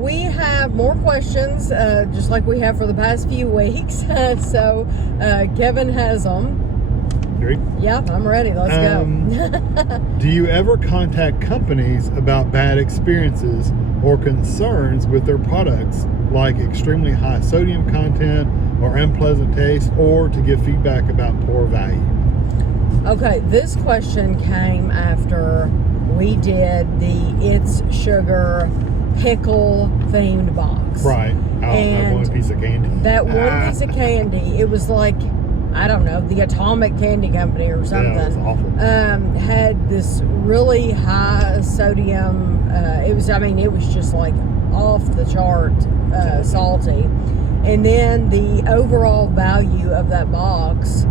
we have more questions, just like we have for the past few weeks. So Kevin has them. Ready? Yeah, I'm ready. Let's go. Do you ever contact companies about bad experiences or concerns with their products, like extremely high sodium content or unpleasant taste, or to give feedback about poor value? Okay, this question came after we did the It's Sugar pickle themed box. Right. That one piece of candy. That one piece of candy, it was like, I don't know, the Atomic Candy Company or something. Yeah, it was awful. Had this really high sodium, it was just like off the chart salty. And then the overall value of that box,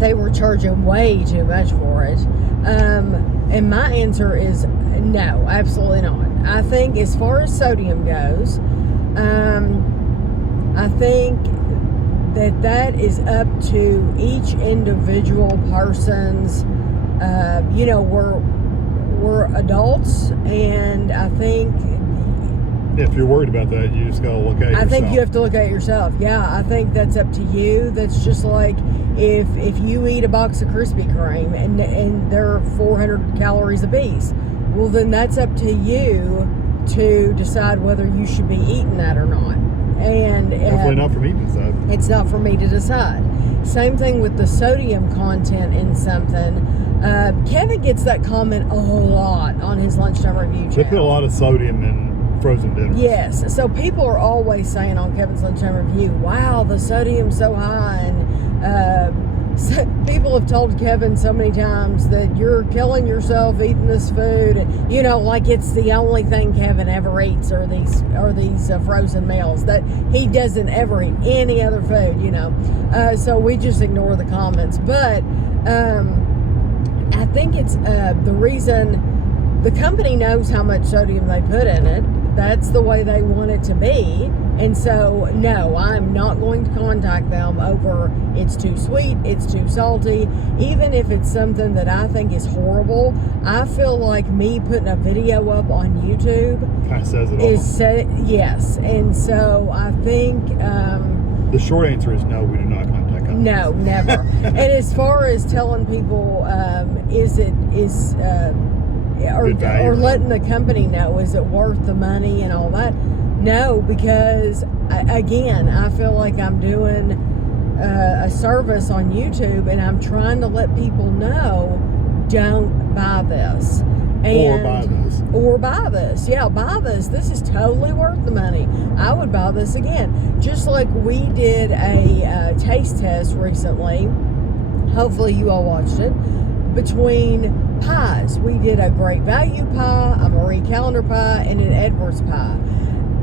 they were charging way too much for it. And my answer is no, absolutely not. I think as far as sodium goes, I think that is up to each individual person's, we're adults, and I think if you're worried about that, you just gotta look at it yourself. I think you have to look at it yourself. Yeah, I think that's up to you. That's just like if you eat a box of Krispy Kreme and they're 400 calories apiece, well, then that's up to you to decide whether you should be eating that or not. And hopefully not for me to decide. It's not for me to decide. Same thing with the sodium content in something. Kevin gets that comment a lot on his lunchtime review channel. They put a lot of sodium in frozen dinners. Yes, so people are always saying on Kevin's lunchtime review, wow, the sodium's so high, and so people have told Kevin so many times that you're killing yourself eating this food, and like it's the only thing Kevin ever eats are these frozen meals, that he doesn't ever eat any other food, so we just ignore the comments. But I think it's the reason the company knows how much sodium they put in it. That's the way they want it to be. And so, no, I'm not going to contact them over it's too sweet, it's too salty. Even if it's something that I think is horrible, I feel like me putting a video up on YouTube kind of says it all. Yes. And so I think the short answer is no, we do not contact companies. No, never. And as far as telling people, or letting the company know, is it worth the money and all that? No, because again, I feel like I'm doing a service on YouTube, and I'm trying to let people know, don't buy this. Or buy this. Yeah, buy this. This is totally worth the money. I would buy this again. Just like we did a taste test recently. Hopefully you all watched it. Between pies. We did a Great Value pie, a Marie Callender pie, and an Edwards pie.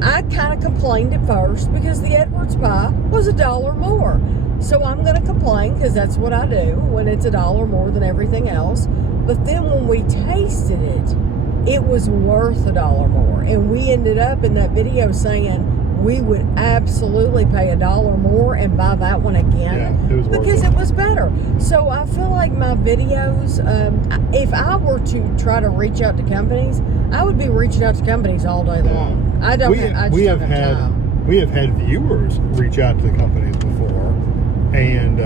I kind of complained at first because the Edwards pie was $1 more. So I'm going to complain because that's what I do when it's $1 more than everything else. But then when we tasted it, it was worth $1 more. And we ended up in that video saying we would absolutely pay $1 more and buy that one again, because it was better. So I feel like my videos, if I were to try to reach out to companies, I would be reaching out to companies all day long. I just don't have time. We have had viewers reach out to the companies before, and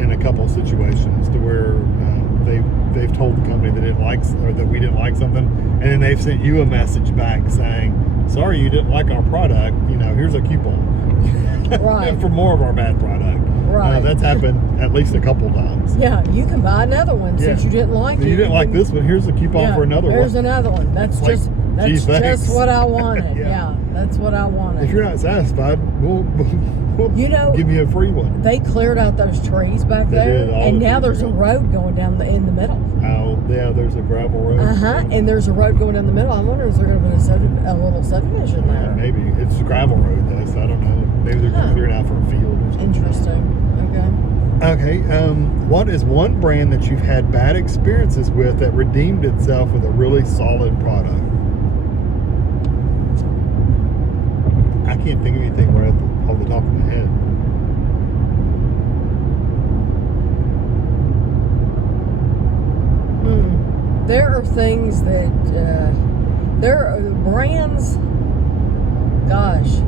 in a couple of situations to where they've told the company that that we didn't like something, and then they've sent you a message back saying, sorry, you didn't like our product, here's a coupon. Right. For more of our bad product. Right. That's happened at least a couple times. Yeah, you can buy another one since you didn't like it. You didn't like this one, here's a coupon for another one. Here's another one. That's just what I wanted. Yeah, that's what I wanted. If you're not satisfied, we'll give you a free one. They cleared out those trees back there, and now there's a road going down in the middle. Oh, yeah, there's a gravel road. And there's a road going down the middle. I wonder if they're going to put a little subdivision there. Maybe. It's a gravel road, though, so I don't know. Maybe they're clearing out for a field or something. Interesting. Okay. What is one brand that you've had bad experiences with that redeemed itself with a really solid product? I can't think of anything right off the top of my head. There are things that There are brands. Gosh.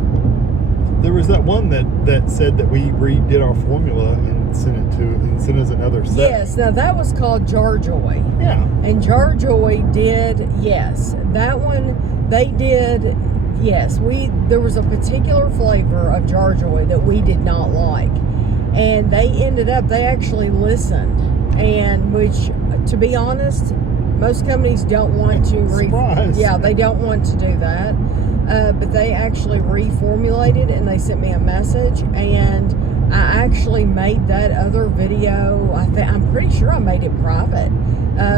There was that one that said that we redid our formula and sent us another set. Yes, now that was called Jar Joy. Yeah. And Jar Joy did, yes. That one, they did, yes. There was a particular flavor of Jar Joy that we did not like. And they actually listened. And which, to be honest, most companies don't want to they don't want to do that. But they actually reformulated and they sent me a message, and I actually made that other video. I'm pretty sure I made it private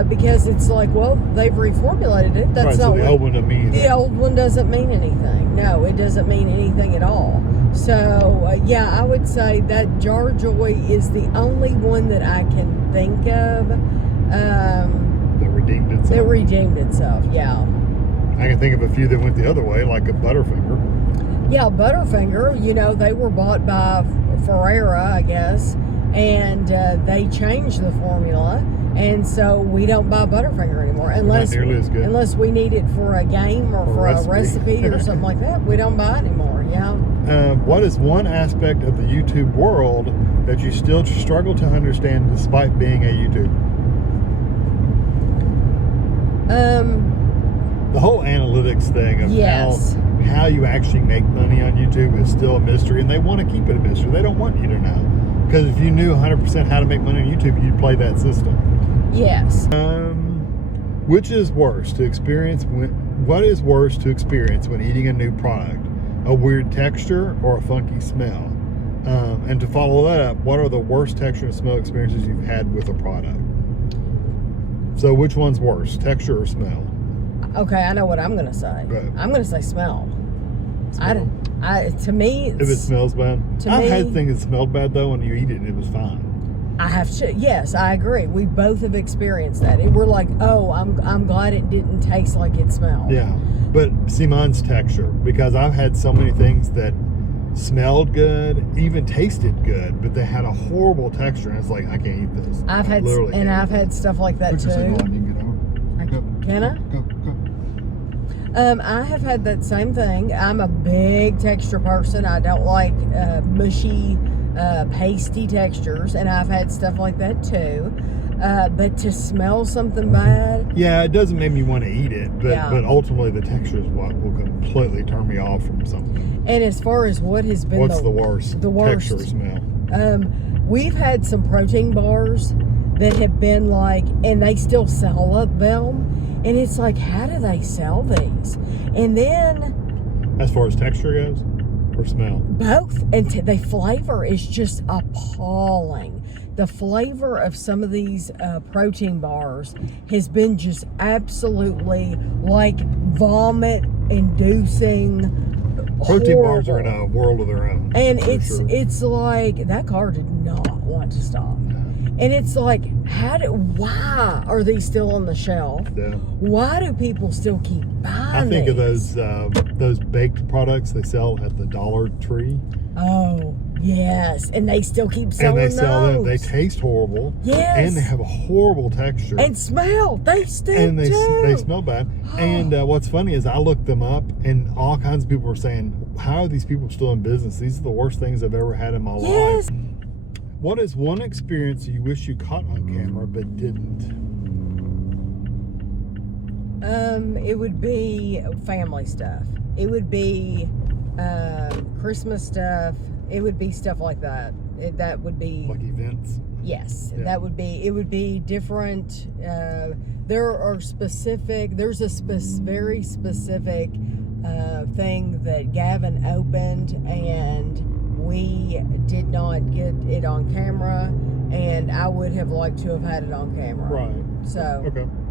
because it's like, well, they've reformulated it. That's not so the old one doesn't mean anything. The old one doesn't mean anything. No, it doesn't mean anything at all. So I would say that Jar Joy is the only one that I can think of that redeemed itself. That redeemed itself. Yeah. I can think of a few that went the other way, like a Butterfinger. Yeah, Butterfinger, they were bought by Ferrera, I guess, and they changed the formula, and so we don't buy Butterfinger anymore unless we need it for a game or for a recipe or something like that. We don't buy it anymore. Yeah. What is one aspect of the YouTube world that you still struggle to understand despite being a YouTuber? The whole analytics thing of how you actually make money on YouTube is still a mystery, and they want to keep it a mystery. They don't want you to know, because if you knew 100% how to make money on YouTube, you'd play that system. Yes. Which is worse to experience? What is worse to experience when eating a new product? A weird texture or a funky smell? And to follow that up, what are the worst texture and smell experiences you've had with a product? So which one's worse, texture or smell? Okay, I know what I'm going to say. I'm going to say smell. To me, if it smells bad. I've had things that smelled bad though, when you eat it and it was fine. Yes, I agree. We both have experienced that. We're like, oh, I'm glad it didn't taste like it smelled. Yeah, but see, mine's texture, because I've had so many things that smelled good, even tasted good, but they had a horrible texture, and it's like, I can't eat this. I've had stuff like that too. Can I? Go. I have had that same thing. I'm a big texture person. I don't like mushy, pasty textures, and I've had stuff like that too. But to smell something bad, yeah, it doesn't make me want to eat it, but ultimately the texture is what will completely turn me off from something. And as far as what has been the worst texture or smell, we've had some protein bars that have been like, and they still sell them. And it's like, how do they sell these? And then, as far as texture goes, or smell? Both. And the flavor is just appalling. The flavor of some of these protein bars has been just absolutely like vomit-inducing. Protein bars are in a world of their own. And it's like, that car did not want to stop. And it's like, why are these still on the shelf? Yeah. Why do people still keep buying I think these? Of those baked products they sell at the Dollar Tree. Oh, yes. And they still keep selling those. And they sell them. They taste horrible. Yes. And they have a horrible texture. And smell. They stink and they too. Smell bad. And what's funny is I looked them up, and all kinds of people were saying, how are these people still in business? These are the worst things I've ever had in my life. What is one experience you wish you caught on camera but didn't? It would be family stuff. It would be Christmas stuff. It would be stuff like that. That would be like events. Yes, yeah. That would be. It would be different. There's a very specific thing that Gavin opened, and we did not get it on camera, and I would have liked to have had it on camera. Right. So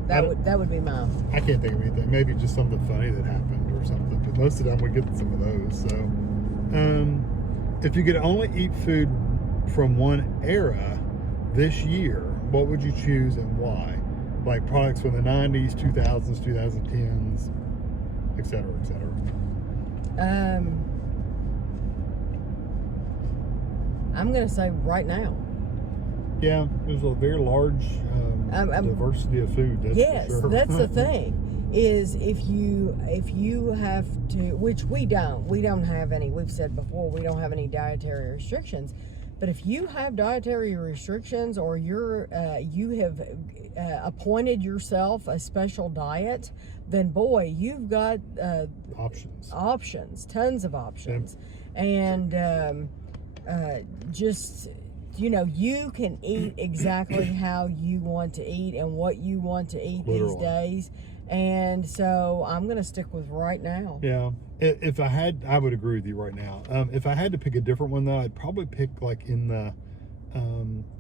that would be mine. I can't think of anything. Maybe just something funny that happened or something. But most of the time we get some of those. So, if you could only eat food from one era this year, what would you choose and why? Like products from the 90s, 2000s, 2010s, etc., etc. I'm going to say right now. Yeah, there's a very large diversity of food. That's yes, for sure. That's the thing. is if you have to, which we don't have any. We've said before we don't have any dietary restrictions. But if you have dietary restrictions, or you have appointed yourself a special diet, then boy, you've got options, tons of options, and just, you can eat exactly how you want to eat and what you want to eat these days. And so I'm going to stick with right now. Yeah. If I would agree with you right now. If I had to pick a different one, though, I'd probably pick like in the,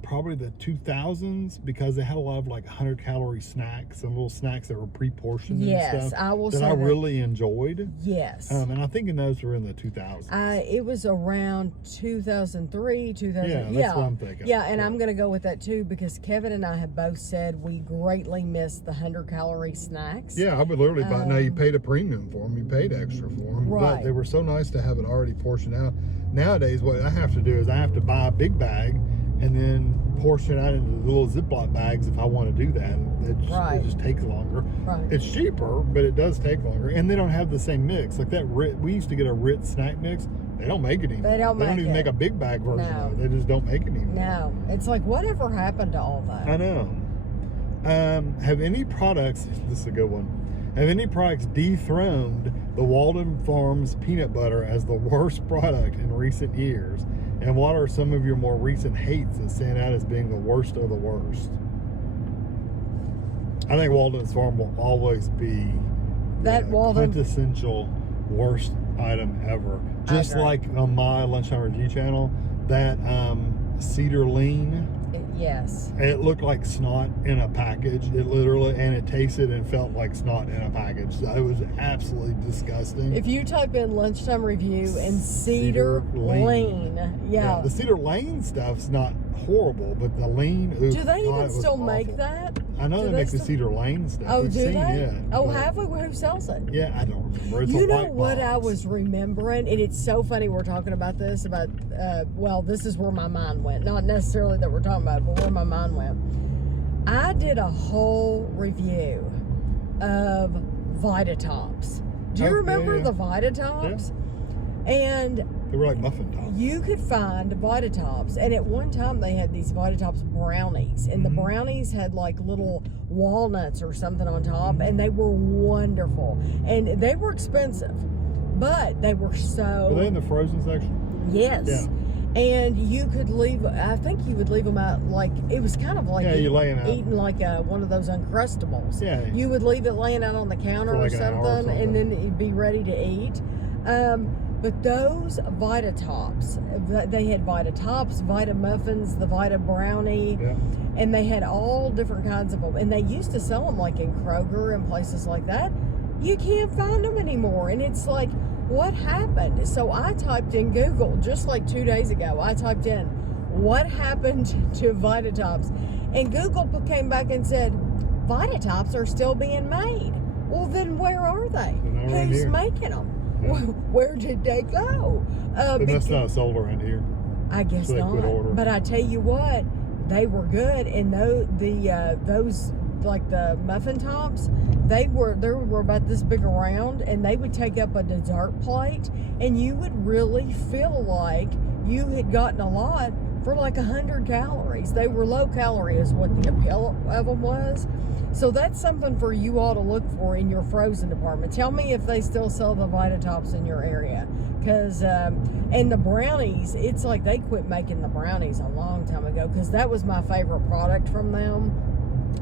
probably the 2000s, because they had a lot of like 100-calorie snacks and little snacks that were pre-portioned and stuff. I will say that I really enjoyed. Yes. And I think those were in the 2000s. It was around 2003, 2000. Yeah, that's what I'm thinking. Yeah, and I'm going to go with that too, because Kevin and I have both said we greatly miss the 100-calorie snacks. Yeah, I would literally buy. Now, you paid a premium for them, you paid extra for them, right. But they were so nice to have it already portioned out. Nowadays, what I have to do is I have to buy a big bag and then portion it out into the little Ziploc bags if I want to do that. It just takes longer. Right. It's cheaper, but it does take longer. And they don't have the same mix. Like that we used to get a Ritz snack mix. They don't make it anymore. They don't even make a big bag version of it. They just don't make it anymore. No. It's like, whatever happened to all that? I know. Have any products, this is a good one, have any products dethroned the Walden Farms peanut butter as the worst product in recent years? And what are some of your more recent hates that stand out as being the worst of the worst? I think Walden's Farm will always be the quintessential worst item ever. Just like on my Lunchtime Review channel, that cedar lean. Yes. It looked like snot in a package. It literally, and it tasted and felt like snot in a package. So it was absolutely disgusting. If you type in Lunchtime Review and Cedar Lane, yeah. The Cedar Lane stuff's not horrible, but the lean, do they even still make that? I know they make the Cedar Lane stuff. Oh, do they? Yeah, oh, have we? Who sells it? Yeah, I don't remember. It's you a know white what box. I was remembering, and it's so funny we're talking about this, well, this is where my mind went. Not necessarily that we're talking about it, but where my mind went. I did a whole review of Vitatops. Do you remember the Vitatops? Yeah. And they were like muffin tops. You could find Vitatops, and at one time they had these Vitatops brownies, and the brownies had like little walnuts or something on top, and they were wonderful, and they were expensive, but they were so. Were they in the frozen section? Yes. Yeah. And you could leave. I think you would leave them out like it was kind of like eating like one of those Uncrustables. Yeah. You would leave it laying out on the counter like or something, and then it'd be ready to eat. But those Vitatops, they had Vitatops, Vita Muffins, the Vita Brownie, and they had all different kinds of them. And they used to sell them like in Kroger and places like that. You can't find them anymore. And it's like, what happened? So I typed in Google just like 2 days ago. I typed in, what happened to Vitatops? And Google came back and said, Vitatops are still being made. Well, then where are they? Who's making them? Yeah. Where did they go? But that's not sold around here. I guess not. But I tell you what, they were good. And those like the muffin tops, they were about this big around, and they would take up a dessert plate, and you would really feel like you had gotten a lot for like 100 calories. They were low calorie is what the appeal of them was. So that's something for you all to look for in your frozen department. Tell me if they still sell the Vitatops in your area. Because, and the brownies, it's like they quit making the brownies a long time ago, because that was my favorite product from them.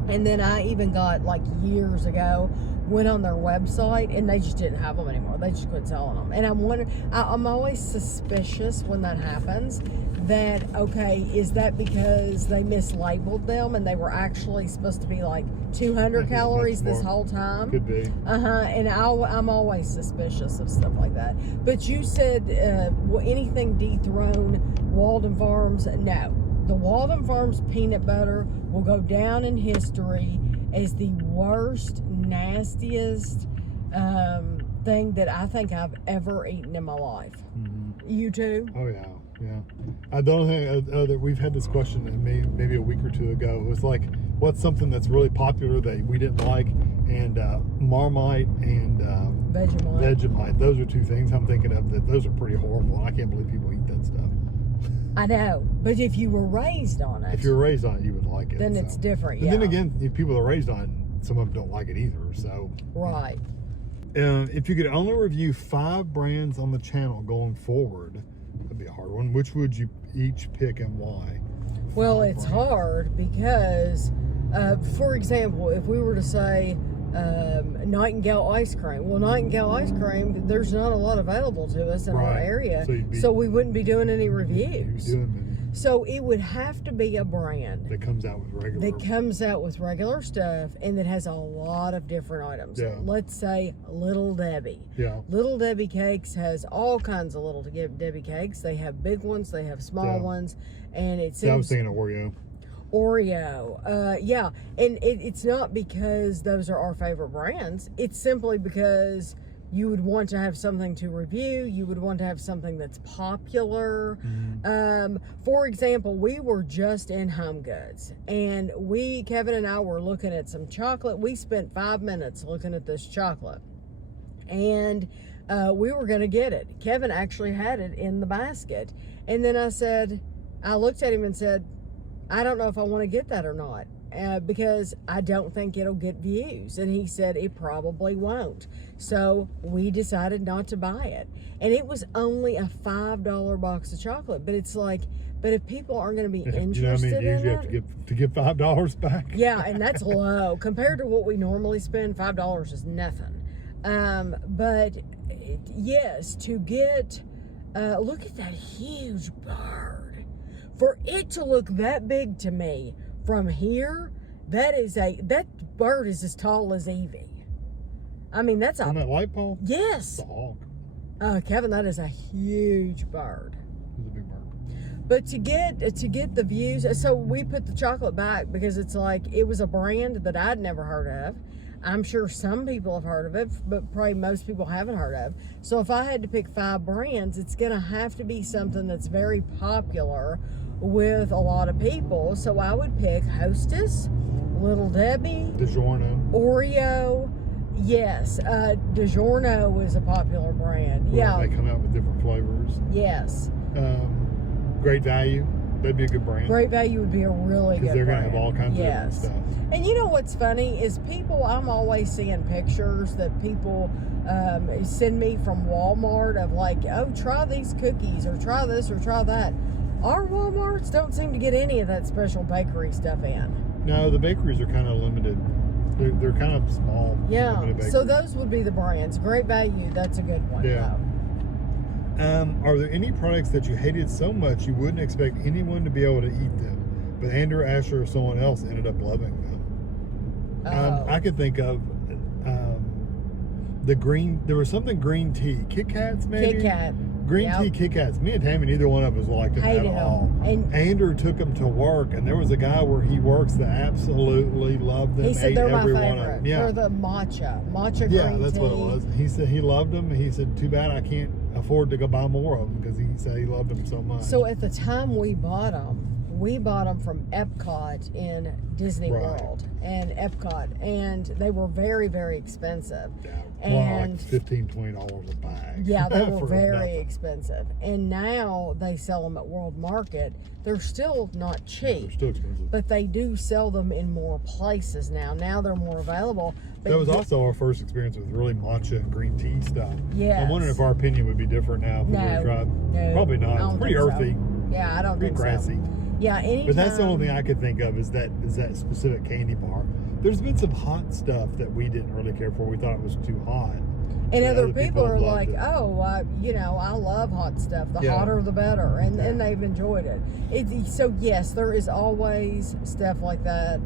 And then I even got, like years ago, went on their website, and they just didn't have them anymore. They just quit selling them. And I'm wondering, I'm always suspicious when that happens, that, okay, is that because they mislabeled them and they were actually supposed to be like 200 calories this whole time? Could be. And I'm always suspicious of stuff like that. But you said anything dethrone Walden Farms? No. The Walden Farms peanut butter will go down in history as the worst, nastiest thing that I think I've ever eaten in my life. Mm-hmm. You too? Oh, yeah. Yeah. The only thing that we've had this question maybe a week or two ago. It was like, what's something that's really popular that we didn't like, and Marmite and Vegemite. Those are two things I'm thinking of that those are pretty horrible. I can't believe people eat that stuff. I know, but if you were raised on it, if you're raised on it, you would like it. Then it's different. And yeah. then again, if people are raised on it, some of them don't like it either. So right. If you could only review 5 brands on the channel going forward, that'd be a hard one. Which would you each pick and why? Well, it's hard because, for example, if we were to say Nightingale ice cream, well, Nightingale ice cream, there's not a lot available to us in our area, so we wouldn't be doing any reviews. So it would have to be a brand that comes out with regular stuff and that has a lot of different items. Yeah. Let's say Little Debbie. Yeah. Little Debbie Cakes has all kinds of Little Debbie cakes. They have big ones, they have small ones, and it seems. I was thinking of Oreo. Yeah, and it's not because those are our favorite brands. It's simply because you would want to have something to review. You would want to have something that's popular. Mm-hmm. For example, we were just in Home Goods, and Kevin and I were looking at some chocolate. We spent 5 minutes looking at this chocolate, and we were going to get it. Kevin actually had it in the basket, and then I looked at him and said, I don't know if I want to get that or not. Because I don't think it'll get views. And he said it probably won't. So we decided not to buy it. And it was only a $5 box of chocolate. But it's like, but if people aren't going to be interested in it. You have to get $5 back. Yeah, and that's low. Compared to what we normally spend, $5 is nothing. But yes, to get, look at that huge bird. For it to look that big to me, from here, that bird is as tall as Evie. I mean, that's on that light pole? Yes. It's a hawk. Kevin, that is a huge bird. It's a big bird. But to get the views, so we put the chocolate back because it's like, it was a brand that I'd never heard of. I'm sure some people have heard of it, but probably most people haven't heard of. So if I had to pick 5 brands, it's going to have to be something that's very popular with a lot of people. So I would pick Hostess, Little Debbie, DiGiorno, Oreo. Yes, DiGiorno is a popular brand. Yeah, they come out with different flavors. Yes. Great Value, that'd be a good brand. Great Value would be a really good brand. Because they're going to have all kinds of different stuff. And you know what's funny is I'm always seeing pictures that people send me from Walmart of like, oh, try these cookies or try this or try that. Our Walmarts don't seem to get any of that special bakery stuff in. No, the bakeries are kind of limited. They're kind of small. Yeah, so those would be the brands. Great Value, that's a good one. Yeah. Are there any products that you hated so much you wouldn't expect anyone to be able to eat them, but Andrew, Asher, or someone else ended up loving them? I could think of there was something green tea. Kit Kats, maybe? Kit Kat. Green tea Kit Kats. Me and Tammy, neither one of us liked them at all. And Andrew took them to work, and there was a guy where he works that absolutely loved them. He said they're my favorite. One of them. Yeah. They're the matcha green tea. Yeah, that's what it was. He said he loved them. He said, too bad I can't afford to go buy more of them, because he said he loved them so much. So at the time we bought them from Epcot in Disney World and Epcot, and they were very, very expensive. Yeah, and like $15-20 a bag. Yeah, they were very expensive. And now they sell them at World Market. They're still not cheap. They're still expensive. But they do sell them in more places now. Now they're more available. But that was also our first experience with really matcha and green tea stuff. Yeah. I'm wondering if our opinion would be different now if we tried. No, probably not. It's pretty earthy. So. Yeah, I don't think so. Pretty grassy. Yeah, anytime. But that's the only thing I could think of is that specific candy bar. There's been some hot stuff that we didn't really care for. We thought it was too hot. And other people are like, I love hot stuff. The hotter, the better. And they've enjoyed it. So, yes, there is always stuff like that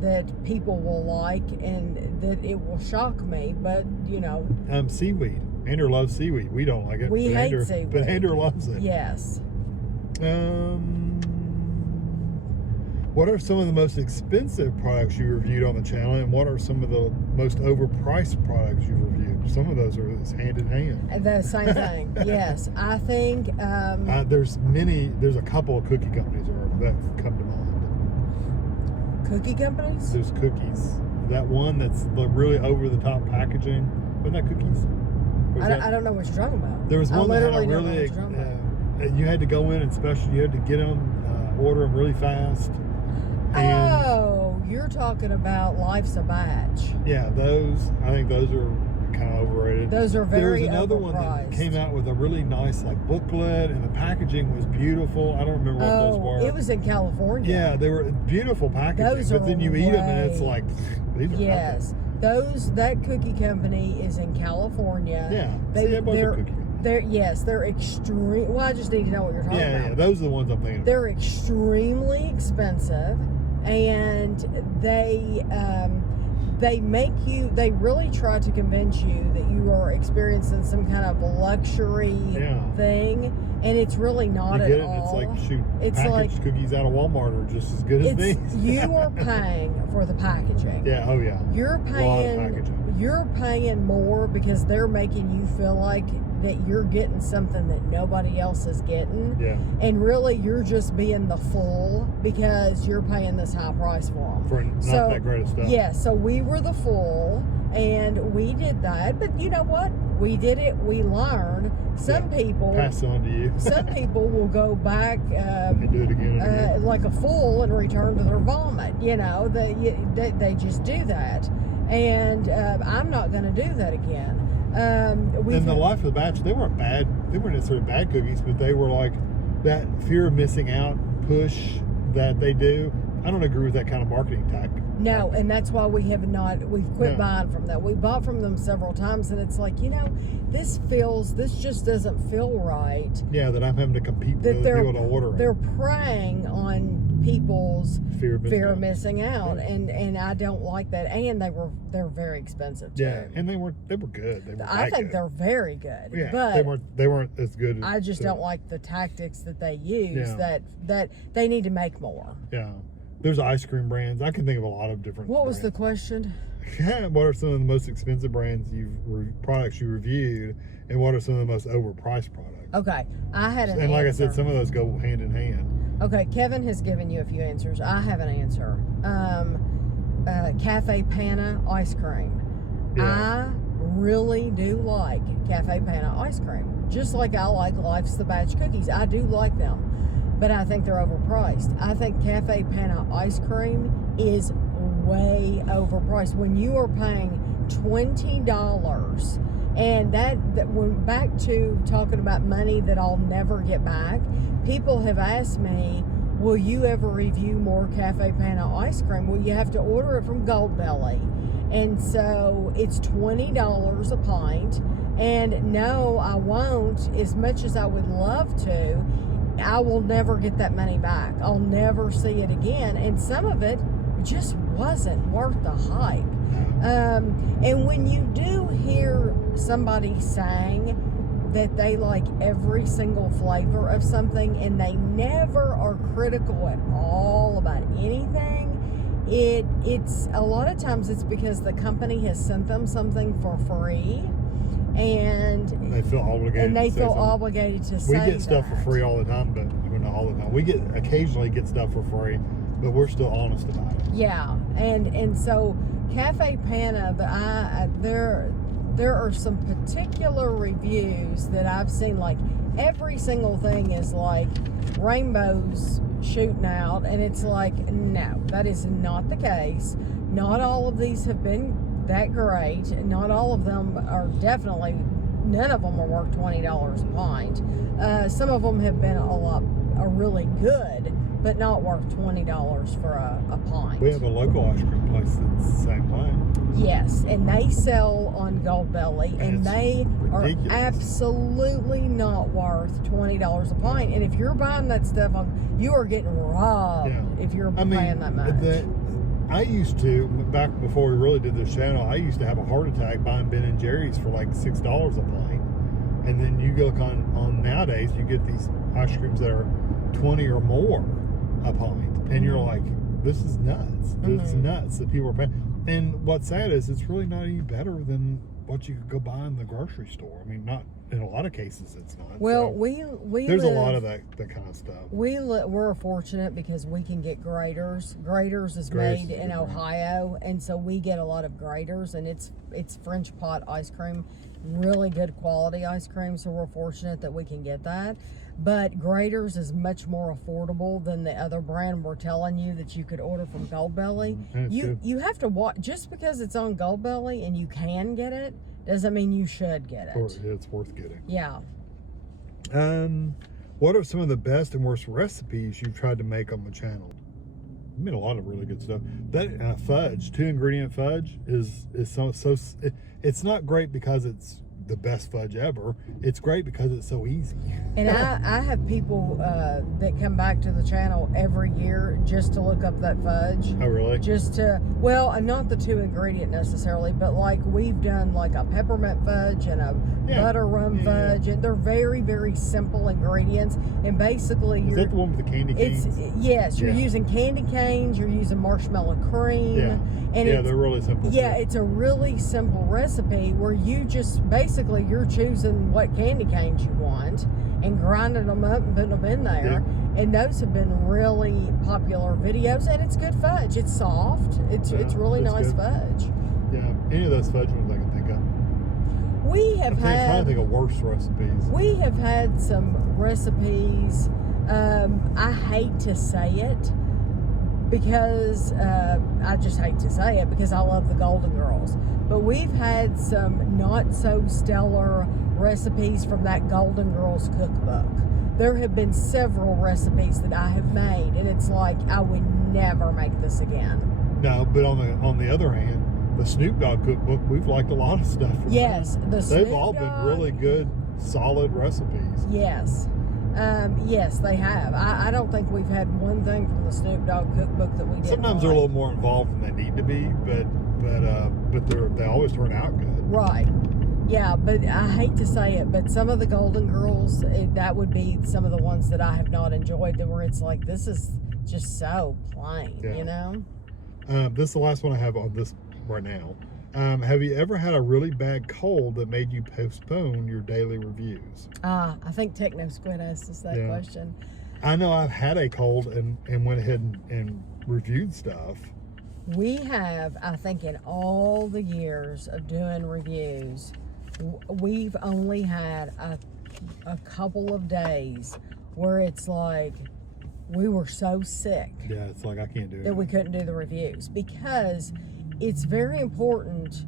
that people will like and that it will shock me. But, seaweed. Andrew loves seaweed. We don't like it. We hate seaweed. But Andrew loves it. Yes. What are some of the most expensive products you reviewed on the channel, and what are some of the most overpriced products you've reviewed? Some of those are hand in hand. The same thing. Yes, I think there's a couple of cookie companies that come to mind. Cookie companies? There's cookies. That one that's the really over-the-top packaging. Wasn't that cookies? I don't know what you're talking about. There was one that had a don't know really... what you're talking about. you had to go in and you had to get them, order them really fast. Oh, you're talking about Life's a Batch. Yeah, I think those are kind of overrated. Those are very There was another one that came out with a really nice booklet, and the package was beautiful. I don't remember what those were. It was in California. Yeah, they were beautiful packaging. Those but then you eat them and it's like, these are yes. nothing. That cookie company is in California. Yeah, they're cookie. They're extreme. Well, I just need to know what you're talking about. Yeah, those are the ones I'm thinking. They're extremely expensive, and they really try to convince you that you are experiencing some kind of luxury thing, and it's really not at all. It's packaged cookies out of Walmart are just as good as these. You are paying for the packaging. Yeah, oh yeah. You're paying more because they're making you feel like that you're getting something that nobody else is getting. Yeah. And really, you're just being the fool because you're paying this high price for them. For not that great of stuff. Yeah, so we were the fool, and we did that. But you know what? We did it. We learned. Some people... Pass on to you. Some people will go back... and do it again and again. Like a fool and return to their vomit. You know, they just do that. And I'm not going to do that again. In the Life of the Batch, they weren't bad. They weren't necessarily bad cookies, but they were like that fear of missing out push that they do. I don't agree with that kind of marketing tactic. No, and that's why we've quit buying from them. We bought from them several times, and it's like, this just doesn't feel right. Yeah, that I'm having to compete with other people to order. They're preying on people's fear of missing out, yeah. and I don't like that. And they're very expensive too. Yeah, and they were good. I think they're very good. Yeah, but they weren't as good as I just don't like the tactics that they use. Yeah. That they need to make more. Yeah. There's ice cream brands. I can think of a lot of different What brands. was the question? What are some of the most expensive brands products you reviewed, and what are some of the most overpriced products? Okay, I had an answer. And like I said, some of those go hand in hand. Okay, Kevin has given you a few answers. I have an answer. Cafe Panna ice cream. Yeah. I really do like Cafe Panna ice cream. Just like I like Life's the Batch cookies. I do like them. But I think they're overpriced. I think Cafe Panna ice cream is way overpriced. When you are paying $20, and that went back to talking about money that I'll never get back, people have asked me, will you ever review more Cafe Panna ice cream? Well, you have to order it from Goldbelly. And so it's $20 a pint. And no, I won't, as much as I would love to. I will never get that money back. I'll never see it again. And some of it just wasn't worth the hype. And when you do hear somebody saying that they like every single flavor of something and they never are critical at all about anything, it's a lot of times it's because the company has sent them something for free. And they feel obligated. To say we get stuff for free all the time, but not all the time. We occasionally get stuff for free, but we're still honest about it. Yeah, and so Cafe Panna, there are some particular reviews that I've seen. Like every single thing is like rainbows shooting out, and it's like, no, that is not the case. Not all of these have been that great. Not all of them are definitely, none of them are worth $20 a pint. Some of them have been are really good, but not worth $20 for a pint. We have a local ice cream place that's the same way. Yes, and they sell on Goldbelly, and they ridiculous. Are absolutely not worth $20 a pint. And if you're buying that stuff, you are getting robbed if you're paying that much. I used to, back before we really did this channel, I used to have a heart attack buying Ben & Jerry's for like $6 a pint. And then you go on nowadays, you get these ice creams that are 20 or more a pint. And you're like, this is nuts. This is nuts that people are paying. And what's sad is it's really not any better than what you could go buy in the grocery store. I mean, not in a lot of cases it's not. Well, so we there's live, a lot of that kind of stuff. We're fortunate because we can get Graders. Graders is Graders made is in good, Ohio, and so we get a lot of Graders, and it's French pot ice cream, really good quality ice cream. So we're fortunate that we can get that. But Graders is much more affordable than the other brand we're telling you that you could order from Goldbelly. You have to watch, just because it's on Goldbelly and you can get it doesn't mean you should get it. Or it's worth getting. Yeah. What are some of the best and worst recipes you've tried to make on the channel? You made a lot of really good stuff. That fudge, 2-ingredient fudge, is so it's not great because it's the best fudge ever. It's great because it's so easy. And I have people that come back to the channel every year just to look up that fudge. Oh, really? Just to, well, not the 2-ingredient necessarily, but like we've done like a peppermint fudge and a butter rum fudge, and they're very, very simple ingredients. And basically, is that the one with the candy canes? Yes, you're using candy canes, you're using marshmallow cream. Yeah, and they're really simple. Yeah, it's a really simple recipe where you just basically you're choosing what candy canes you want and grinding them up and putting them in there. Yeah. And those have been really popular videos, and it's good fudge. It's soft. It's really nice good fudge. Yeah, any of those fudge ones I can think of. I'm trying to think of worse recipes. We have had some recipes. I hate to say it because I just hate to say it because I love the Golden Girls. But we've had some not so stellar recipes from that Golden Girls cookbook. There have been several recipes that I have made, and it's like I would never make this again. No, but on the other hand, the Snoop Dogg cookbook, we've liked a lot of stuff from yes, they've all been really good, solid recipes. Yes. Yes, they have. I don't think we've had one thing from the Snoop Dogg cookbook that we didn't Sometimes they're a little more involved than they need to be, but they always turn out good. Right. Yeah, but I hate to say it, but some of the Golden Girls, that would be some of the ones that I have not enjoyed, where it's like, this is just so plain, you know? This is the last one I have on this right now. Have you ever had a really bad cold that made you postpone your daily reviews? I think Techno Squid asked us that question. I know I've had a cold and went ahead and reviewed stuff. We have, I think, in all the years of doing reviews, we've only had a couple of days where it's like we were so sick. Yeah, it's like I can't do it. That we couldn't do the reviews because it's very important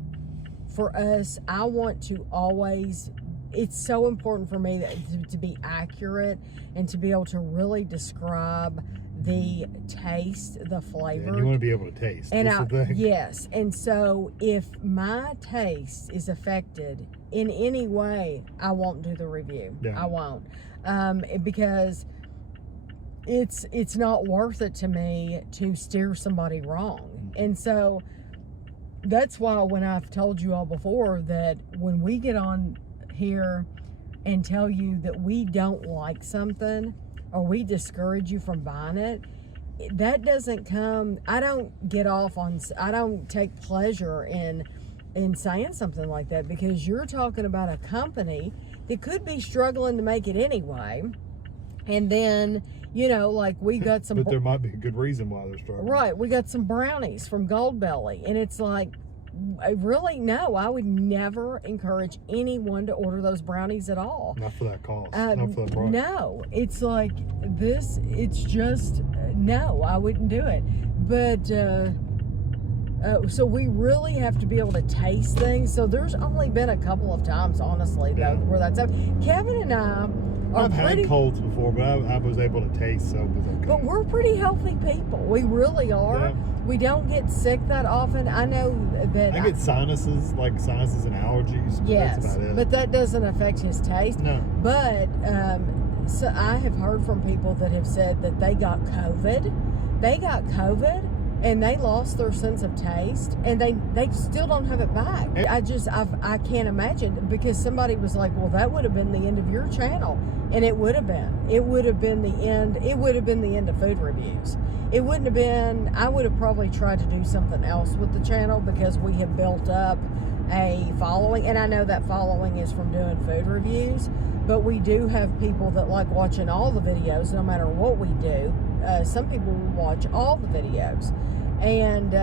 for us. I want to always, it's so important for me to be accurate and to be able to really describe the taste, the flavor. And you want to be able to taste. And that's the thing. Yes. And so if my taste is affected in any way, I won't do the review. Yeah. I won't. Because it's not worth it to me to steer somebody wrong. And so that's why when I've told you all before that when we get on here and tell you that we don't like something or we discourage you from buying it, that doesn't come, I don't take pleasure in saying something like that, because you're talking about a company that could be struggling to make it anyway. And then, you know, like we got some... But there might be a good reason why they're struggling. Right. We got some brownies from Goldbelly. And it's like, really, no, I would never encourage anyone to order those brownies at all. Not for that cost. Not for that price. No. It's like this, it's just, no, I wouldn't do it. But... so we really have to be able to taste things. So there's only been a couple of times, honestly, though, where that's up. Kevin and I I've had colds before, but I was able to taste, so it was okay. But we're pretty healthy people. We really are. Yeah. We don't get sick that often. I know that I get sinuses and allergies. Yes, that's about it. But that doesn't affect his taste. No. But so I have heard from people that have said that they got COVID. They got COVID and they lost their sense of taste, and they still don't have it back. I can't imagine, because somebody was like, well, that would have been the end of your channel, and it would have been the end of food reviews. It wouldn't have been. I would have probably tried to do something else with the channel, because we have built up a following, and I know that following is from doing food reviews, but we do have people that like watching all the videos no matter what we do. Some people will watch all the videos, and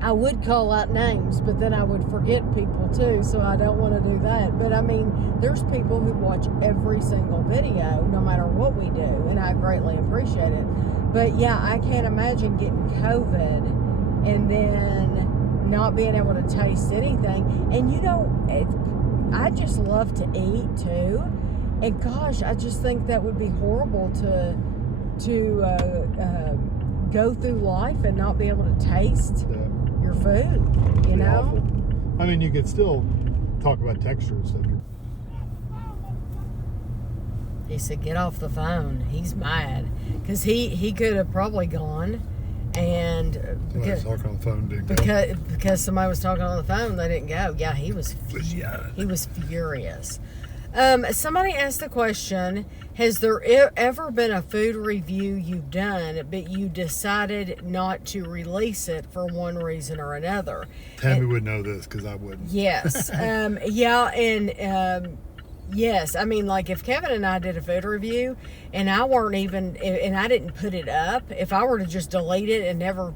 I would call out names, but then I would forget people too, so I don't want to do that. But I mean, there's people who watch every single video no matter what we do, and I greatly appreciate it. But yeah, I can't imagine getting COVID and then not being able to taste anything. And you know, I just love to eat too, and gosh, I just think that would be horrible to go through life and not be able to taste your food, you know? Awful. I mean, you could still talk about texture and stuff. He said, get off the phone. He's mad, because he could have probably gone, and Somebody was talking on the phone, didn't go. Because somebody was talking on the phone, they didn't go. Yeah, he was furious. Somebody asked the question, has there ever been a food review you've done, but you decided not to release it for one reason or another? Tammy would know this, because I wouldn't. Yes. Yes. I mean, like, if Kevin and I did a food review and I didn't put it up, if I were to just delete it and never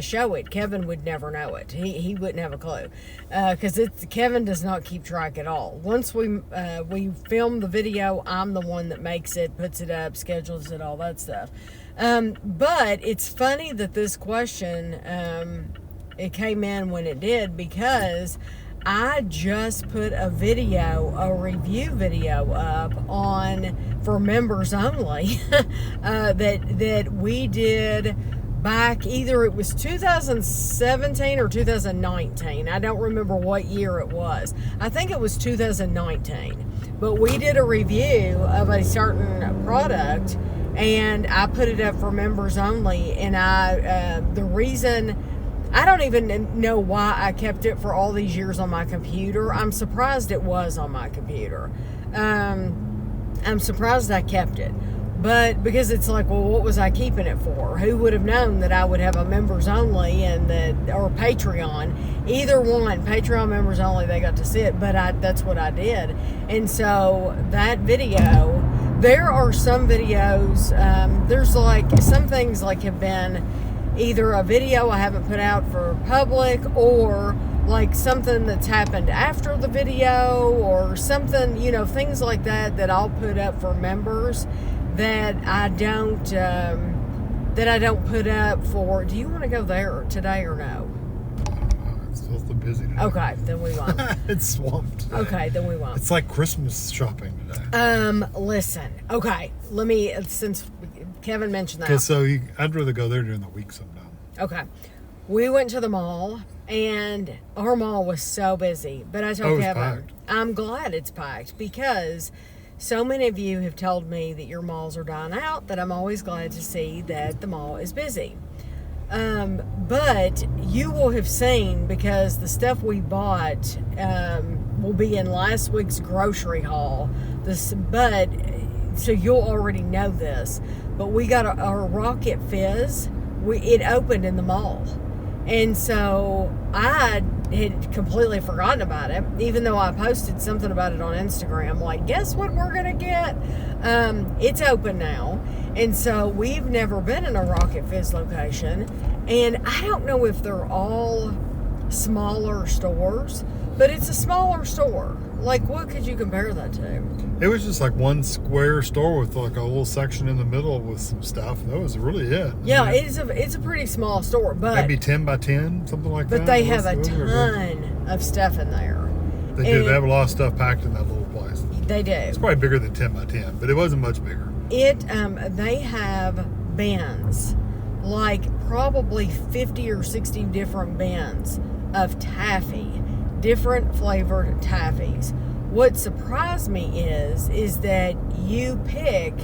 show it, Kevin would never know it. He wouldn't have a clue, because Kevin does not keep track at all. Once we film the video, I'm the one that makes it, puts it up, schedules it, all that stuff. But it's funny that this question it came in when it did, because I just put a review video up for members only that we did back, either it was 2017 or 2019. I don't remember what year it was. I think it was 2019. But we did a review of a certain product, and I put it up for members only, and the reason, I don't even know why I kept it for all these years on my computer. I'm surprised it was on my computer. I'm surprised I kept it. But because it's like, well, what was I keeping it for? Who would have known that I would have a members only or Patreon? Either one, Patreon members only, they got to see it, but that's what I did. And so that video, there are some videos, there's like some things like have been either a video I haven't put out for public, or like something that's happened after the video, or something, things like that I'll put up for members that I don't put up for. Do you want to go there today or no? It's still busy today. Okay, then we won't. It's swamped today. Okay, then we won't. It's like Christmas shopping today. Listen. Okay, since Kevin mentioned that. So I'd rather go there during the week sometime. Okay. We went to the mall, and our mall was so busy. But I told Kevin, packed. I'm glad it's packed, because so many of you have told me that your malls are dying out, that I'm always glad to see that the mall is busy. But you will have seen, because the stuff we bought will be in last week's grocery haul. So you'll already know this. But we got our Rocket Fizz. It opened in the mall. And so I had completely forgotten about it, even though I posted something about it on Instagram. Like, guess what we're going to get? It's open now. And so we've never been in a Rocket Fizz location. And I don't know if they're all smaller stores, but it's a smaller store. Like, what could you compare that to? It was just like one square store with like a little section in the middle with some stuff. That was really it. Yeah, it's a pretty small store, but maybe 10 by 10, something like that. But they have a ton of stuff in there. They do. They have a lot of stuff packed in that little place. They do. It's probably bigger than 10 by 10, but it wasn't much bigger. They have bins, like probably 50 or 60 different bins of taffy, different flavored taffies. What surprised me is that you pick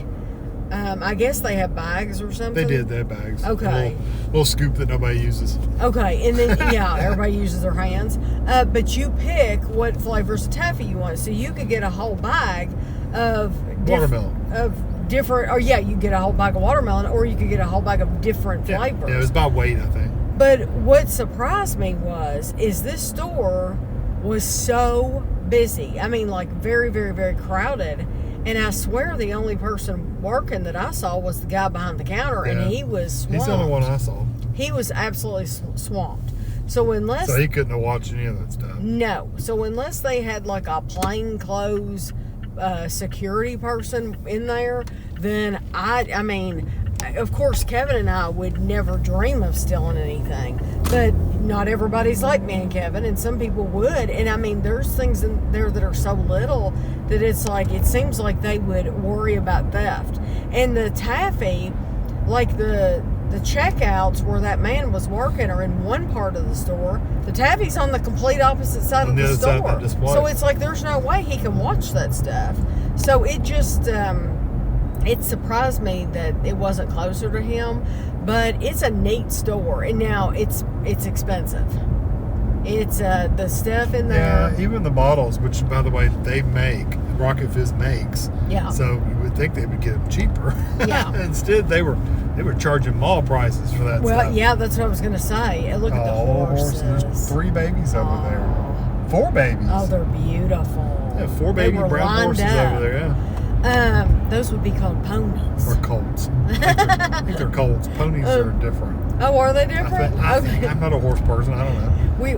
I guess they have bags or something. They have bags. Okay. A little scoop that nobody uses. Okay, and then, yeah, everybody uses their hands. But you pick what flavors of taffy you want. So you could get a whole bag of... you get a whole bag of watermelon, or you could get a whole bag of different flavors. Yeah, it was by weight, I think. But what surprised me is this store was so busy. I mean, like very, very, very crowded. And I swear the only person working that I saw was the guy behind the counter, and he was swamped. He's the only one I saw. He was absolutely swamped. So he couldn't have watched any of that stuff. No. So unless they had like a plainclothes security person in there, then I mean, of course, Kevin and I would never dream of stealing anything, but not everybody's like me and Kevin, and some people would. And I mean, there's things in there that are so little that it's like, it seems like they would worry about theft. And the taffy, like the checkouts where that man was working are in one part of the store. The taffy's on the complete opposite side of the store. So it's like there's no way he can watch that stuff. So it just it surprised me that it wasn't closer to him. But it's a neat store, and now it's expensive. It's the stuff in there. Yeah, even the bottles, which by the way they make, Rocket Fizz makes. Yeah. So you would think they would get them cheaper. Yeah. Instead, they were charging mall prices for that stuff. Well, yeah, that's what I was going to say. And look at the horses. There's 3 babies over there. 4 babies. Oh, they're beautiful. Yeah, 4 baby brown horses over there. Yeah. Those would be called ponies. Or colts. I think they're colts. Ponies are different. Oh, are they different? I'm not a horse person. I don't know.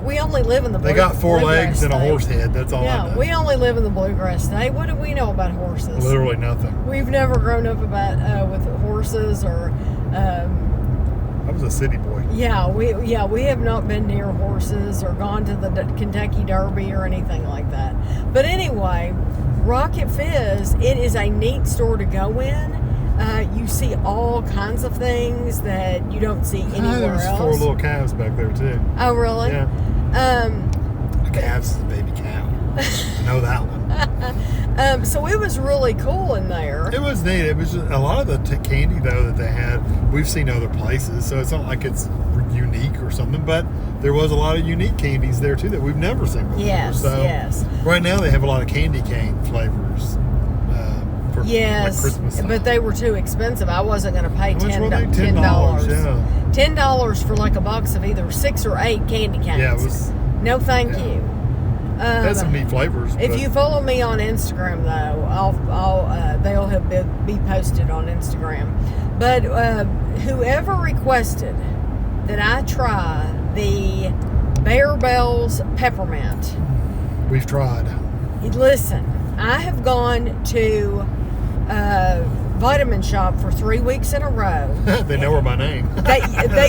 We only live in the They got 4 legs and a horse head. That's all I know. Yeah, we only live in the bluegrass state. What do we know about horses? Literally nothing. We've never grown up with horses or... I was a city boy. Yeah, we have not been near horses or gone to the Kentucky Derby or anything like that. But anyway, Rocket Fizz, it is a neat store to go in. You see all kinds of things that you don't see anywhere else. There's 4 little calves back there too. Oh, really? Yeah. A calf's a baby cow. I know that one. So it was really cool in there. It was neat. It was just, a lot of the candy though that they had, we've seen other places, so it's not like it's unique or something. But there was a lot of unique candies there too that we've never seen before. Yes. Right now they have a lot of candy cane flavors. For like Christmas time. But they were too expensive. I wasn't going to pay $10. Yeah. $10 for like a box of either 6 or 8 candy canes. Yeah, it was. No, thank you. That's some neat flavors. If you follow me on Instagram, though, they'll be posted on Instagram. But whoever requested that I try the Bear Bells peppermint, we've tried. Listen, I have gone to Vitamin Shop for 3 weeks in a row. They know her by name. They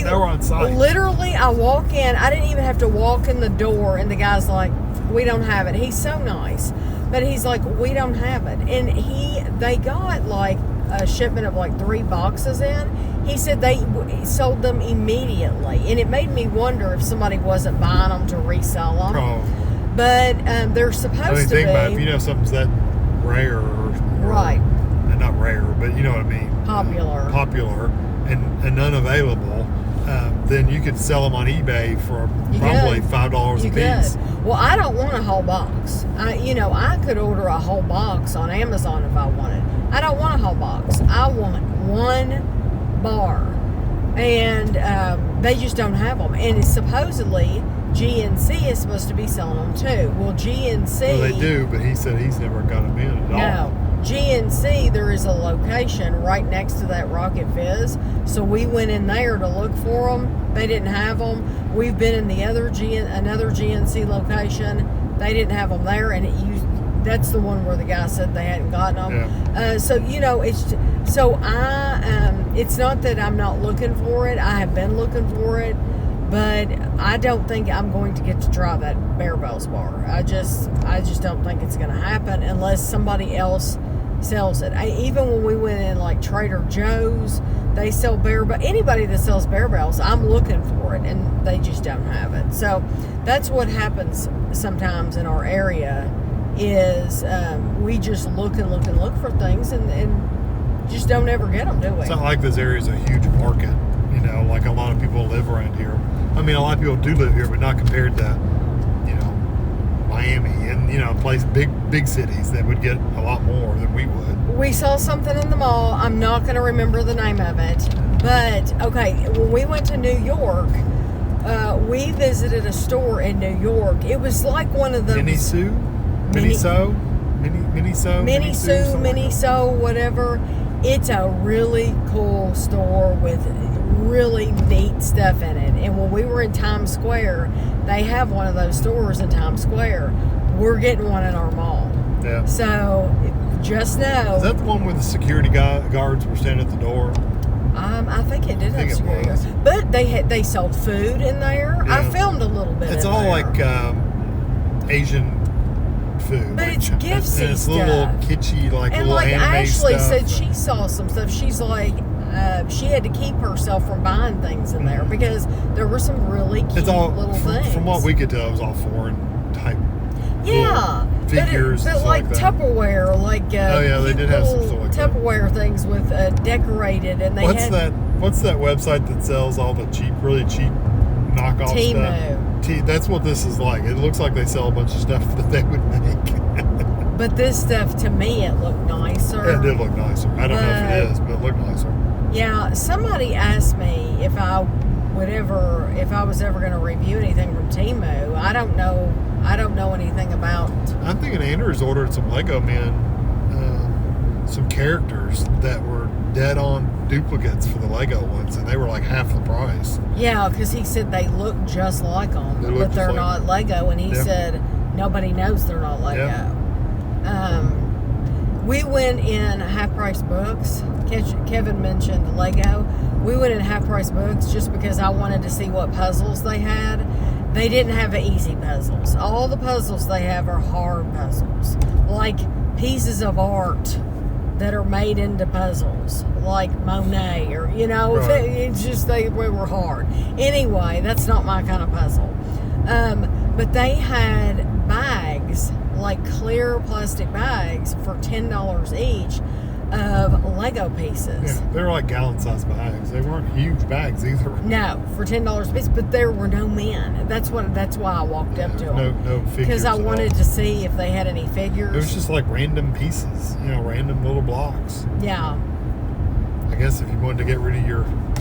were on site. Literally, I walk in. I didn't even have to walk in the door, and the guy's like, "We don't have it." He's so nice, but he's like, "We don't have it." And they got like a shipment of like 3 boxes in. He said they sold them immediately, and it made me wonder if somebody wasn't buying them to resell them. Oh. But they're supposed to be. Think about it, if you know something's that rare, right? And not rare, but you know what I mean. Popular, and unavailable. Then you could sell them on eBay for probably $5 a piece. Well, I don't want a whole box. I could order a whole box on Amazon if I wanted. I don't want a whole box. I want 1 bar, and they just don't have them. And it's supposedly GNC is supposed to be selling them too. Well, GNC. Well, they do, but he said he's never got them in at all. No. GNC, there is a location right next to that Rocket Fizz. So we went in there to look for them. They didn't have them. We've been in the another GNC location. They didn't have them there, and that's the one where the guy said they hadn't gotten them. Yeah. It's not that I'm not looking for it. I have been looking for it. But I don't think I'm going to get to try that Bear Bells bar. I just don't think it's going to happen unless somebody else sells it. Even when we went in like Trader Joe's, they sell anybody that sells Bear Bells, I'm looking for it, and they just don't have it. So that's what happens sometimes in our area is we just look for things, and just don't ever get them, do we? It's not like this area is a huge market, you know, like a lot of people live around here. I mean, a lot of people do live here, but not compared to, you know, Miami and, you know, big cities that would get a lot more than we would. We saw something in the mall. I'm not going to remember the name of it. But, okay, when we went to New York, we visited a store in New York. It was like one of those... Miniso, whatever. It's a really cool store with really neat stuff in it. And when we were in Times Square, they have one of those stores in Times Square. We're getting one in our mall. Yeah. So just know. Is that the one where the security guards were standing at the door? I think it did have security guards. But they sold food in there. Yeah. I filmed a little bit. It's all there. like Asian food. But it's giftsy it's stuff. It's a little kitschy, like and little like anime Ashley stuff. said she saw some stuff. She's like, she had to keep herself from buying things in there because there were some really cute little things. From what we could tell, it was all foreign type. Yeah, figures, but like that. Tupperware, like oh yeah, they did have some stuff like that. Tupperware things with decorated, and they What's that website that sells all the really cheap knockoff Temu. stuff? That's what this is like. It looks like they sell a bunch of stuff that they would make. But this stuff, to me, it looked nicer. Yeah, it did look nicer. I don't know if it is, but it looked nicer. Yeah, somebody asked me if I was ever going to review anything from Temu. I don't know anything about. I'm thinking Andrew's ordered some Lego Men, some characters that were dead on duplicates for the Lego ones, and they were like half the price. Yeah, because he said they look just like them, but they're not Lego, and he said nobody knows they're not Lego. Yeah. We went in half-price books. Kevin mentioned Lego. We went in half-price books just because I wanted to see what puzzles they had. They didn't have easy puzzles. All the puzzles they have are hard puzzles, like pieces of art that are made into puzzles, like Monet, or Right. it's just they were hard. Anyway, that's not my kind of puzzle. But they had bags, like clear plastic bags, for $10 each of Lego pieces. Yeah, they were like gallon-sized bags. They weren't huge bags either. No, for $10 a piece, but there were no men. That's why I walked up to them. No figures. Because I wanted to see if they had any figures. It was just like random pieces, random little blocks. Yeah. I guess if you wanted to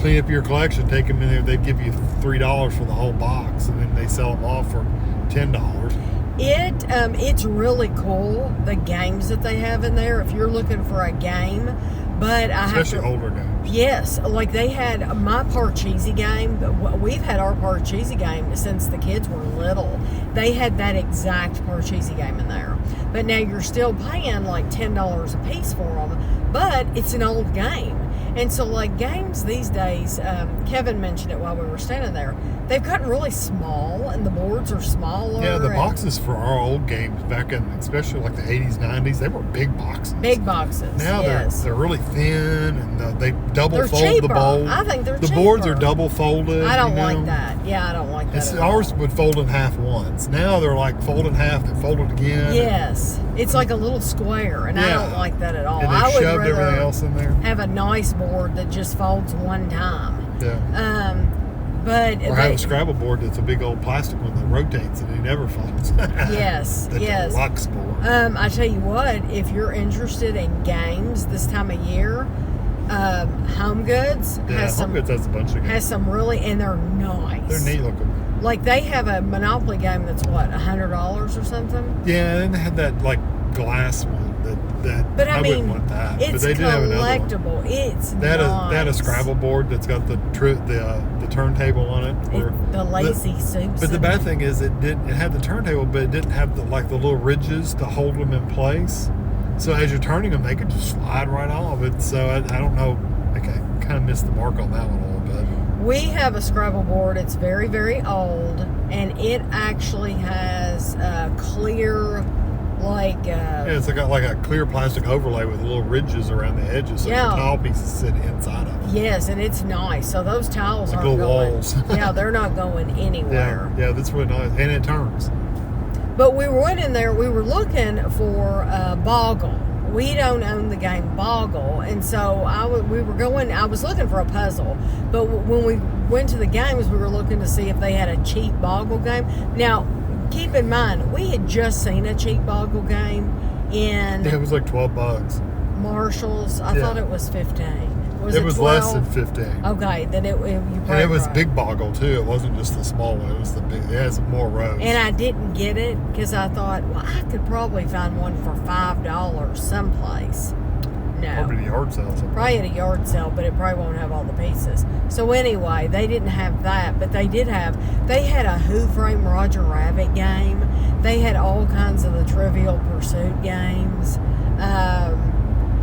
clean up your collection, take them in there, they'd give you $3 for the whole box, and then they sell them off for $10. It's really cool, the games that they have in there, if you're looking for a game. But especially older games. Yes, like they had my Parcheesi game. We've had our Parcheesi game since the kids were little. They had that exact Parcheesi game in there. But now you're still paying like $10 a piece for them, but it's an old game. And so like games these days, Kevin mentioned it while we were standing there, they've gotten really small and the boards are smaller. Yeah, the boxes for our old games back in, especially like the 80s, 90s, they were big boxes. Big boxes. Now they're really thin, and they they're fold cheaper. the bowl. I think they're the cheaper. boards are double folded. I don't like that. Yeah, I don't like that. Ours would fold in half once. Now they're like fold in half, then fold it again. Yes, it's like a little square, and I don't like that at all. And I would shoved rather everything else in there. Have a nice board that just folds one time. Yeah. But or have a Scrabble board that's a big old plastic one that rotates and it never folds. Yes, the deluxe board. I tell you what, if you're interested in games this time of year, Home Goods has Home Goods has a bunch of games. Has some really, and they're nice. They're neat looking. Like they have a Monopoly game that's what, $100 or something? Yeah, and they had that like glass one that but I mean, wouldn't want that. It's but they did have another one. collectible. It's they had a Scrabble board that's got the turntable on it. The lazy soups. But the bad thing is it had the turntable, but it didn't have the little ridges to hold them in place. So as you're turning them, they could just slide right off it. So I don't know. I kind of missed the mark on that one a little bit. We have a Scrabble board. It's very, very old, and it actually has clear. It's got like a clear plastic overlay with little ridges around the edges, so the tile pieces sit inside of it. Yes, and it's nice. So those tiles like aren't little going. walls. Yeah, they're not going anywhere. Yeah, that's really nice, and it turns. But we went in there. We were looking for Boggle. we don't own the game Boggle, and so I was looking for a puzzle, but when we went to the games, we were looking to see if they had a cheap Boggle game. Now, keep in mind, we had just seen a cheap Boggle game in... Yeah, it was like $12. Marshalls. I thought it was 15. It was 12? less than 15. Okay, then you and it was big Boggle too. It wasn't just the small one. It was the big. It has more rows. And I didn't get it because I thought, well, I could probably find one for $5 someplace. No. Probably at a yard sale. Probably at a yard sale, but it probably won't have all the pieces. So anyway, they didn't have that, but they had a Who Framed Roger Rabbit game. They had all kinds of the Trivial Pursuit games.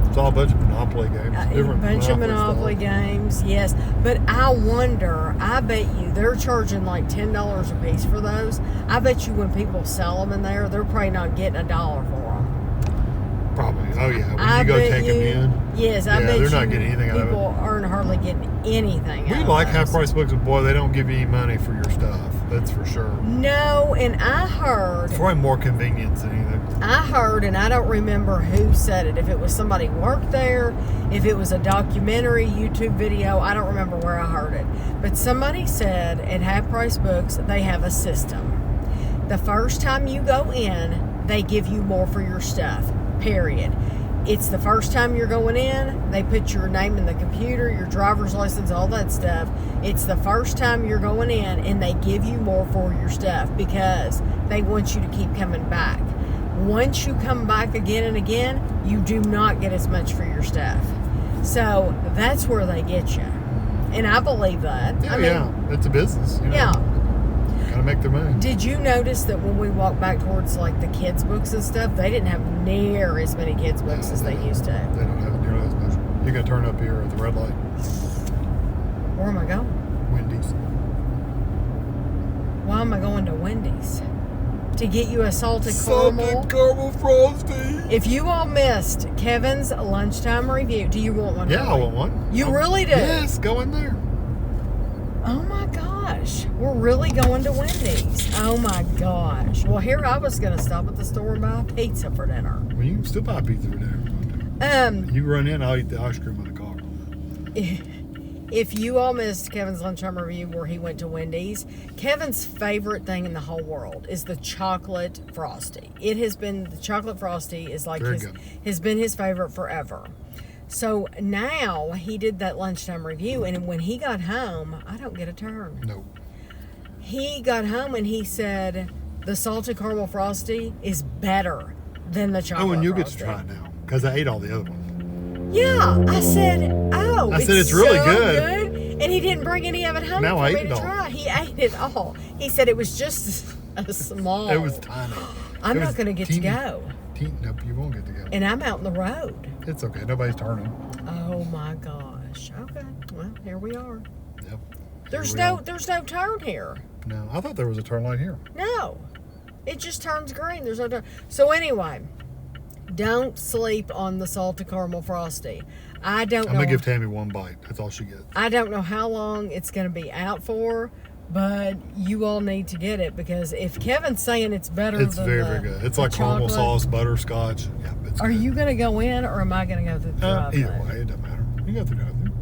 It's all a bunch of Monopoly games. A bunch of Monopoly games, yes. But I wonder, I bet you they're charging like $10 a piece for those. I bet you when people sell them in there, they're probably not getting $1 for them. Probably. Oh, yeah. When you go take them in. Yes, I bet they're not getting anything out of it. People aren't hardly getting anything out of it. We like half-price books, but boy, they don't give you any money for your stuff. That's for sure. No, and I heard... It's probably more convenience than anything. I heard, and I don't remember who said it, if it was somebody who worked there, if it was a documentary, YouTube video, I don't remember where I heard it. But somebody said at Half Price Books, they have a system. The first time you go in, they give you more for your stuff, period. It's the first time you're going in, they put your name in the computer, your driver's license, all that stuff. It's the first time you're going in, and they give you more for your stuff because they want you to keep coming back. Once you come back again and again, you do not get as much for your stuff. So that's where they get you. And I believe that. Yeah, it's a business. You know? Yeah. Gotta make their money. Did you notice that when we walked back towards like the kids' books and stuff, they didn't have near as many kids' books as they used to? They don't have nearly as much. You gotta turn up here at the red light. Where am I going? Wendy's. Why am I going to Wendy's? To get you a salted caramel frosty. If you all missed Kevin's lunchtime review, do you want one? Yeah, I want one. You really do? Yes, go in there. Oh my gosh. We're really going to Wendy's. Oh my gosh. Well, here I was going to stop at the store and buy a pizza for dinner. Well, you can still buy pizza for dinner. You run in, I'll eat the ice cream in the car. If you all missed Kevin's lunchtime review where he went to Wendy's, Kevin's favorite thing in the whole world is the chocolate frosty. It has been, the chocolate frosty is like has been his favorite forever. So now he did that lunchtime review, and when he got home, I don't get a turn. No. He got home and he said the salted caramel frosty is better than the chocolate frosty. Oh, and you get to try it now because I ate all the other ones. Yeah, I said, it's really so good. And he didn't bring any of it home now for I me ate to it all. try. He ate it all. He said it was just a small. It was tiny. I'm not going to get to go. Nope, you won't get to go. And I'm out in the road. It's okay. Nobody's turning. Oh my gosh. Okay. Well, here we are. Yep. There's no turn here. No, I thought there was a turn light here. No. It just turns green. There's no turn. So anyway, don't sleep on the salted caramel frosty. I'm going to give Tammy one bite. That's all she gets. I don't know how long it's going to be out for, but you all need to get it because if Kevin's saying it's better it's than very good. It's like caramel sauce, butterscotch. Yeah, it's Are good. you going to go in or am I going to go through the drive-thru? Either way, it doesn't matter. You can go through the drive-thru.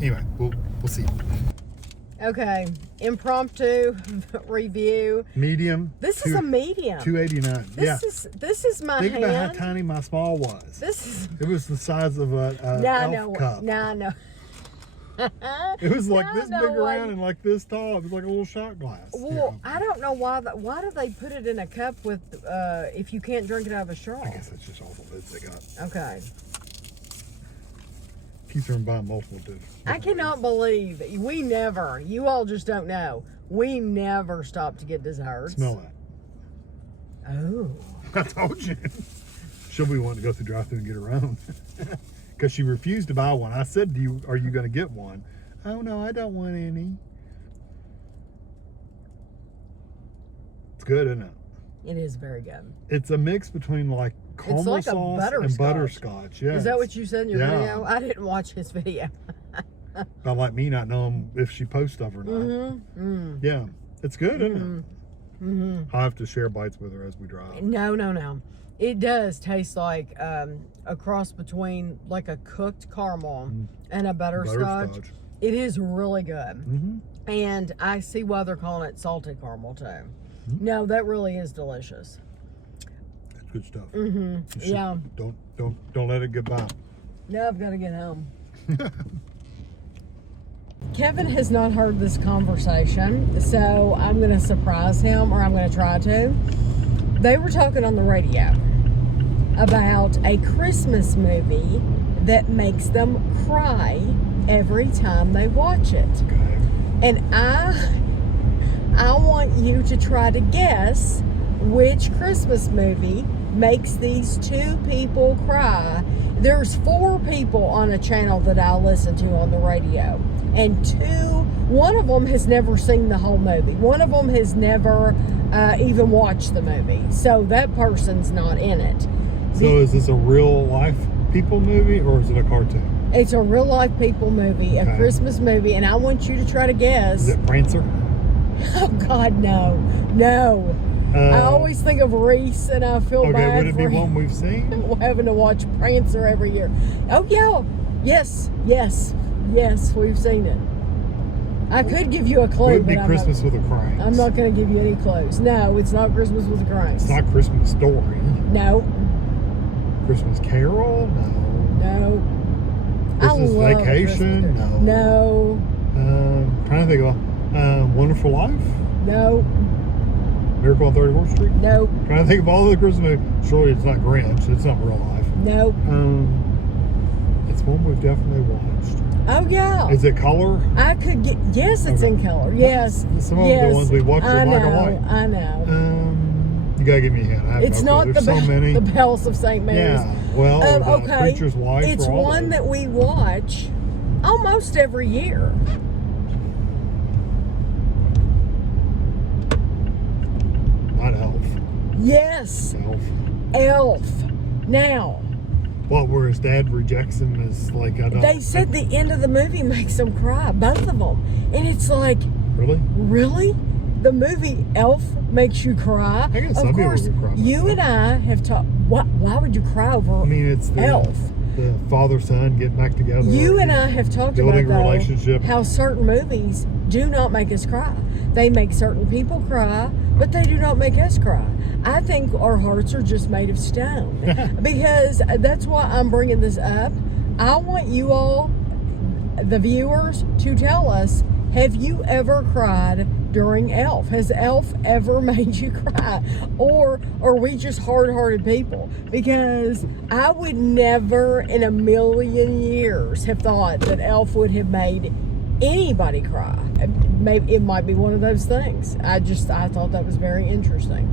Anyway, we'll see. Okay, impromptu review. Medium. This is a medium. $2.89. This is my Think hand. about how tiny my small was. It was the size of a elf cup. No. It was like this big around and like this tall. It was like a little shot glass. Well, I don't know why do they put it in a cup with if you can't drink it out of a straw? I guess that's just all the lids they got. Okay. Keeps them buying multiple dudes. I cannot believe you all just don't know. We never stop to get desserts. Smell that. Oh. I told you. She'll be wanting to go through drive-thru and get her own. Because she refused to buy one. I said, are you going to get one? Oh, no, I don't want any. It's good, isn't it? It is very good. It's a mix between like caramel sauce and butterscotch. Yeah. Is that what you said in your video? I didn't watch his video. About like me not knowing if she posts stuff or not. Mm-hmm. Yeah. It's good, isn't it? I'll have to share bites with her as we drive. No. It does taste like a cross between like a cooked caramel and a butterscotch. It is really good. And I see why they're calling it salted caramel too. No, that really is delicious. That's good stuff. Yeah. Don't let it get by. No, I've got to get home. Kevin has not heard this conversation, so I'm going to surprise him, or I'm going to try to. They were talking on the radio about a Christmas movie that makes them cry every time they watch it. Okay. And I want you to try to guess which Christmas movie makes these two people cry. There's 4 people on a channel that I listen to on the radio, and one of them has never seen the whole movie. One of them has never even watched the movie, so that person's not in it. So is this a real life people movie, or is it a cartoon? It's a real life people movie, a Christmas movie, and I want you to try to guess. Is it Prancer? Oh God, no. I always think of Reese, and I feel bad would it be for one we've seen? having to watch Prancer every year. Oh yeah, yes, we've seen it. I could give you a clue. It would be Christmas with a Crank. I'm not going to give you any clues. No, it's not Christmas with a Crank. It's not Christmas Story. No. Christmas Carol? No. Christmas Vacation? Christmas. No. Trying to think of Wonderful Life? No. Miracle on 34th Street? No. Trying to think of all of the Christmas movies. Surely it's not Grinch. It's not real life. No. It's one we've definitely watched. Oh yeah. Is it color? I could get. Yes, it's in color. Yes. Some of the ones we watched are black and white. I know. You gotta give me a hint. It's not the Bells of St. Mary's. Yeah. Well, the Preacher's Wife. It's one that we watch almost every year. Not Elf. Yes. Elf. Elf. Now. What, where his dad rejects him as like, I don't... They said the end of the movie makes them cry, both of them. And it's like... Really? Really? The movie Elf makes you cry? I guess some people would cry. You and I have talked... Why would you cry over I mean, it's Elf? The father-son getting back together. You and I have talked about, relationship. How certain movies do not make us cry. They make certain people cry, but they do not make us cry. I think our hearts are just made of stone. Because that's why I'm bringing this up. I want you all, the viewers, to tell us, have you ever cried during Elf? Has Elf ever made you cry? Or are we just hard-hearted people? Because I would never in a million years have thought that Elf would have made anybody cry. Maybe it might be one of those things. I thought that was very interesting.